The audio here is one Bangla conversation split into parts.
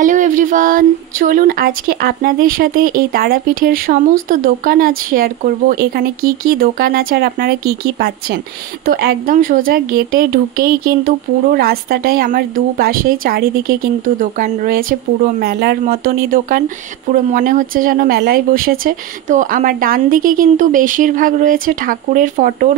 হ্যালো এভরিওয়ান, চলুন আজকে আপনাদের সাথে এই তারাপীঠের সমস্ত দোকান আজ শেয়ার করব। এখানে কি কি দোকান আছে আর আপনারা কি কি পাচ্ছেন। তো একদম সোজা গেটে ঢুকেই কিন্তু পুরো রাস্তাটাই আমার দুপাশেই চারিদিকে কিন্তু দোকান রয়েছে, পুরো মেলার মতনই দোকান, পুরো মনে হচ্ছে যেন মেলায় বসেছে। তো আমার ডান দিকে কিন্তু বেশিরভাগ রয়েছে ঠাকুরের ফটোর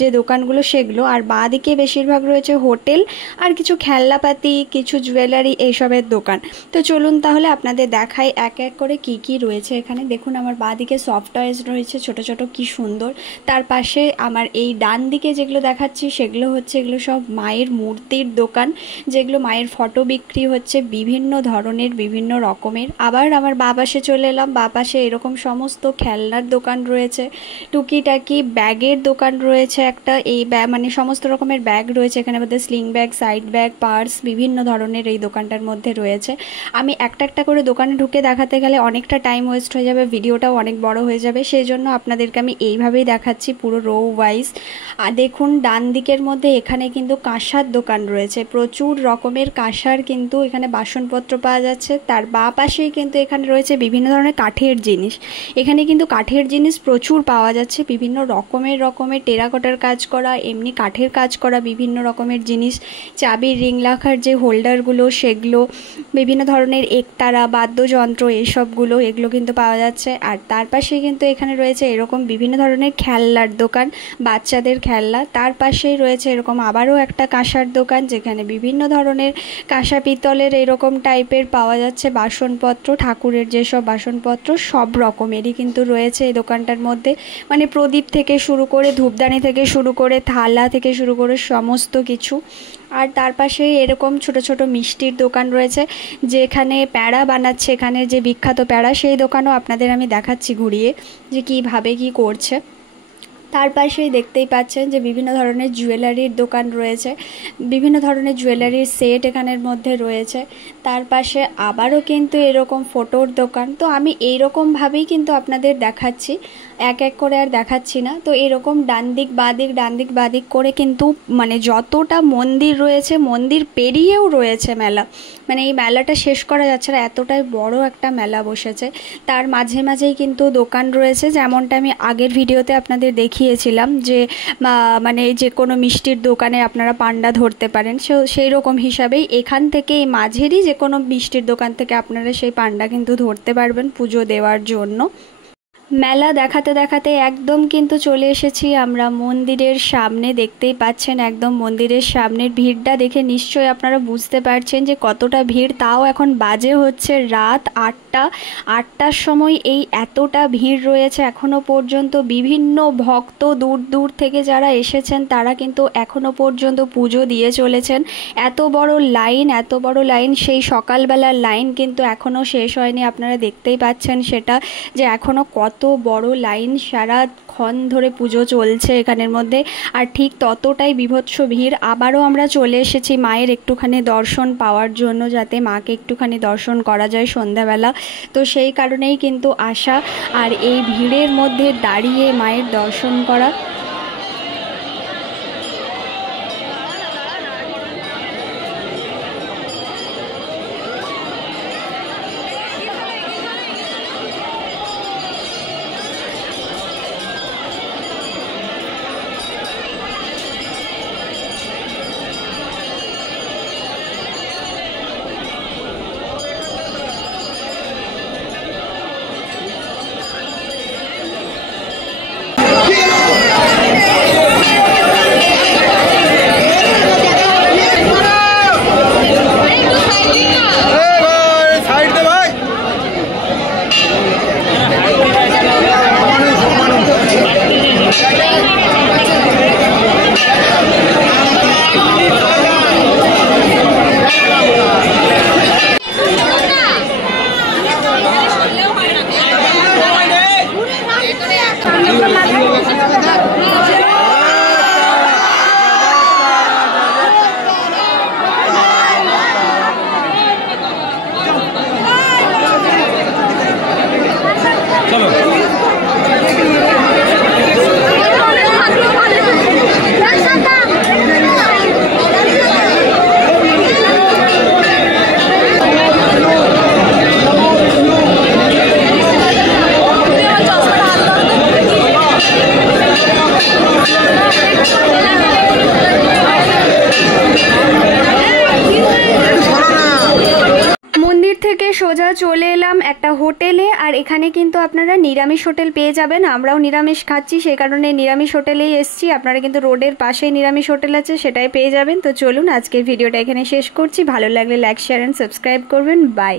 যে দোকানগুলো সেগুলো, আর বাঁ দিকে বেশিরভাগ রয়েছে হোটেল আর কিছু খেলনাপাতি, কিছু জুয়েলারি এইসবের দোকান। তো চলুন তাহলে আপনাদের দেখাই এক এক করে কি কি রয়েছে এখানে। দেখুন আমার বাঁদিকে সফট টয়েস রয়েছে ছোট ছোট, কি সুন্দর। তার পাশে আমার এই ডান দিকে যেগুলো দেখাচ্ছি সেগুলো হচ্ছে, এগুলো সব মায়ের মূর্তির দোকান, যেগুলো মায়ের ফটো বিক্রি হচ্ছে বিভিন্ন ধরনের বিভিন্ন রকমের। আবার আমার বাঁ পাশে চলে এলাম, বাঁ পাশে এরকম সমস্ত খেলনার দোকান রয়েছে, টুকিটাকি ব্যাগের দোকান রয়েছে একটা, এই মানে সমস্ত রকমের ব্যাগ রয়েছে এখানে, মধ্যে sling bag, side bag, purse, বিভিন্ন ধরনের এই দোকানটার মধ্যে রয়েছে। আমি একটা একটা করে দোকানে ঢুকে দেখাতে গেলে অনেকটা টাইম ওয়েস্ট হয়ে যাবে, ভিডিওটাও অনেক বড় হয়ে যাবে, সেই জন্য আপনাদেরকে আমি এইভাবেই দেখাচ্ছি পুরো রো ওয়াইজ। আর দেখুন ডান দিকের মধ্যে এখানে কিন্তু কাঁসার দোকান রয়েছে, প্রচুর রকমের কাঁসার কিন্তু এখানে বাসনপত্র পাওয়া যাচ্ছে। তার বাঁ পাশেই কিন্তু এখানে রয়েছে বিভিন্ন ধরনের কাঠের জিনিস। এখানে কিন্তু কাঠের জিনিস প্রচুর পাওয়া যাচ্ছে, বিভিন্ন রকমের টেরাকোটার কাজ করা, এমনি কাঠের কাজ করা বিভিন্ন রকমের জিনিস, চাবির রিং রাখার যে হোল্ডারগুলো সেগুলো, বিভিন্ন ধরনের একতারা, বাদ্যযন্ত্র, এসবগুলো এগুলো কিন্তু পাওয়া যাচ্ছে। আর তার পাশে কিন্তু এখানে রয়েছে এরকম বিভিন্ন ধরনের খেলনার দোকান, বাচ্চাদের খেলনা। তার পাশেই রয়েছে এরকম আবারও একটা কাঁসার দোকান, যেখানে বিভিন্ন ধরনের কাঁসা পিতলের এরকম টাইপের পাওয়া যাচ্ছে বাসনপত্র, ঠাকুরের যেসব বাসনপত্র সব রকমেরই কিন্তু রয়েছে এই দোকানটার মধ্যে। মানে প্রদীপ থেকে শুরু করে, ধূপদানি থেকে শুরু করে, থালা থেকে শুরু করে সমস্ত কিছু। আর তার পাশে এরকম ছোট ছোট মিষ্টির দোকান রয়েছে, যেখানে প্যাড়া বানাচ্ছে, এখানে যে বিখ্যাত প্যাড়া, সেই দোকানও আপনাদের আমি দেখাচ্ছি ঘুরিয়ে যে কীভাবে কী করছে। তার পাশেই দেখতেই পাচ্ছেন যে বিভিন্ন ধরনের জুয়েলারির দোকান রয়েছে, বিভিন্ন ধরনের জুয়েলারির সেট এখানের মধ্যে রয়েছে। তার পাশে আবারও কিন্তু এরকম ফটোর দোকান। তো আমি এইরকমভাবেই কিন্তু আপনাদের দেখাচ্ছি, এক এক করে আর দেখাচ্ছি না। তো এরকম ডান দিক বাঁ দিক করে কিন্তু মানে যতটা মন্দির রয়েছে, মন্দির পেরিয়েও রয়েছে মেলা। মানে এই মেলাটা শেষ করা যাচ্ছে না, এতটাই বড় একটা মেলা বসেছে। তার মাঝে মাঝেই কিন্তু দোকান রয়েছে, যেমনটা আমি আগের ভিডিওতে আপনাদের দেখিয়েছিলাম যে মানে যে কোনো মিষ্টির দোকানে আপনারা পান্ডা ধরতে পারেন, সেই রকম হিসাবেই এখান থেকে এই মাঝেরই যে কোনো মিষ্টির দোকান থেকে আপনারা সেই পান্ডা কিন্তু ধরতে পারবেন পুজো দেওয়ার জন্য। মেলা দেখাতে দেখাতে একদম কিন্তু চলে এসেছি আমরা মন্দিরের সামনে। দেখতেই পাচ্ছেন একদম মন্দিরের সামনের ভিড়টা দেখে নিশ্চয়ই আপনারা বুঝতে পারছেন যে কতটা ভিড়। তাও এখন বাজে হচ্ছে রাত 8টার সময় এই এতটা ভিড় রয়েছে এখনও পর্যন্ত। বিভিন্ন ভক্ত দূর দূর থেকে যারা এসেছেন তারা কিন্তু এখনও পর্যন্ত পুজো দিয়ে চলেছেন। এত বড় লাইন, সেই সকালবেলার লাইন কিন্তু এখনও শেষ হয়নি। আপনারা দেখতেই পাচ্ছেন সেটা, যে এখনও কত বড় লাইন, সারাক্ষণ ধরে পুজো চলছে এখানের মধ্যে। আর ঠিক ততটাই বীভৎস ভিড়। আবারও আমরা চলে এসেছি মায়ের একটুখানি দর্শন পাওয়ার জন্য, যাতে মাকে একটুখানি দর্শন করা যায় সন্ধ্যাবেলা। তো সেই কারণেই কিন্তু আসা, আর এই ভিড়ের মধ্যে দাঁড়িয়ে মায়ের দর্শন করা। মন্দির থেকে সোজা চলে এলাম একটা হোটেলে, আর এখানে কিন্তু আপনারা নিরামিষ হোটেল পেয়ে যাবেন। আমরাও নিরামিষ খাচ্ছি, সেই কারণে নিরামিষ হোটেলেই এসেছি। আপনারা কিন্তু রোডের পাশেই নিরামিষ হোটেল আছে, সেটাই পেয়ে যাবেন। তো চলুন আজকের ভিডিওটা এখানে শেষ করছি। ভালো লাগলে লাইক, শেয়ার অ্যান্ড সাবস্ক্রাইব করবেন। বাই।